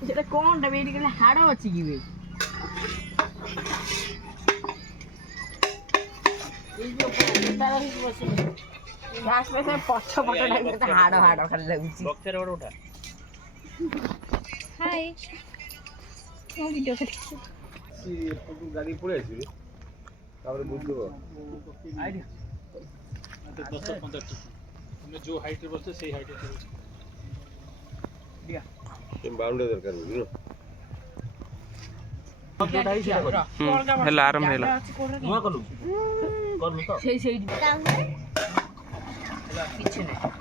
ସେଟା କଣଟା ବେ ଏଠି ଖାଲି ହାଡ଼ ଅଛି କି ବେ ପଛ ପଟଟା ହାଡ଼ ହାଡ଼ ଖାଲି ଲାଗୁଛି ହାଇ ମୋ ଭିଡ଼ିଓ ଗାଡ଼ି ପଳେଇ ଆସିବେ ତାପରେ ବୁଝିବ तुमने जो हाइट रे बसते सही हाइट रे दिया बाउंड्री दरकार बुझिलो ହେଲା ଆରମ୍ଭ ହେଲା ନୂଆ କଲୁ ତ ସେଇ କିଛି ନାହିଁ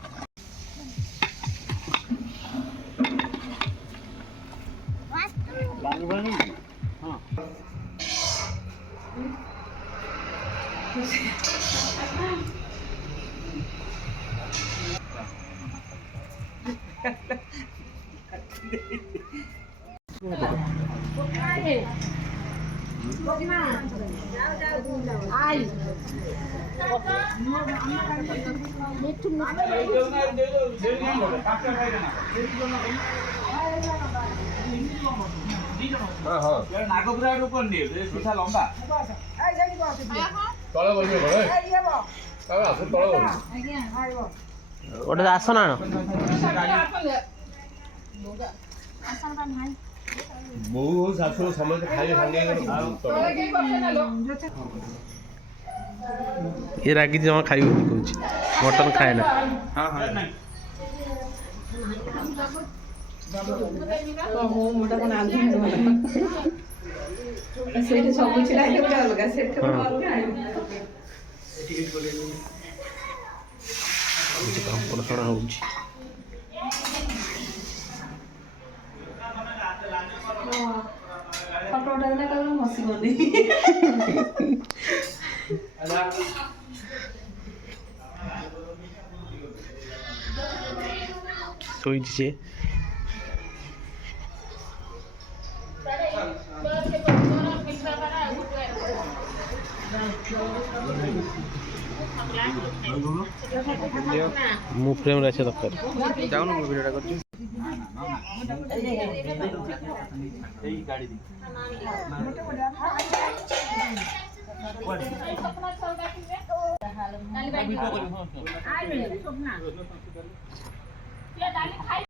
नागपुरा ऊपर नहीं सीधा लंबा ତଳେ ବସିବ ଘରେ ତାପରେ ଆସ ତଳେ ବସିବ ଗୋଟେ ଆସନ ଆଣ ବୋଉ ହଉ ଶାଶୁ ସମସ୍ତେ ଖାଇବେ ସାଙ୍ଗେ ଏ ରାଗି ଜମା ଖାଇବନି କହୁଛି ମଟନ ଖାଏ ନା ସେଇଠି ସବୁ ଛିଡ଼ା ହେଇକି ଗୋଟେ ଅଲଗା ସେଠି ଅଲଗା କମ୍ପଡ଼ ହଉଛି ଫଟୋ ଉଠାଇଲେ କହିବ ମସିବନି ଶୋଇଛି ସିଏ ମୁଁ ଫ୍ରେମ୍ରେ ଆସିବା ଦରକାର ଯାଉନ ମୁଁ ଭିଡ଼ିଓଟା କରୁଛି ଗାଡ଼ି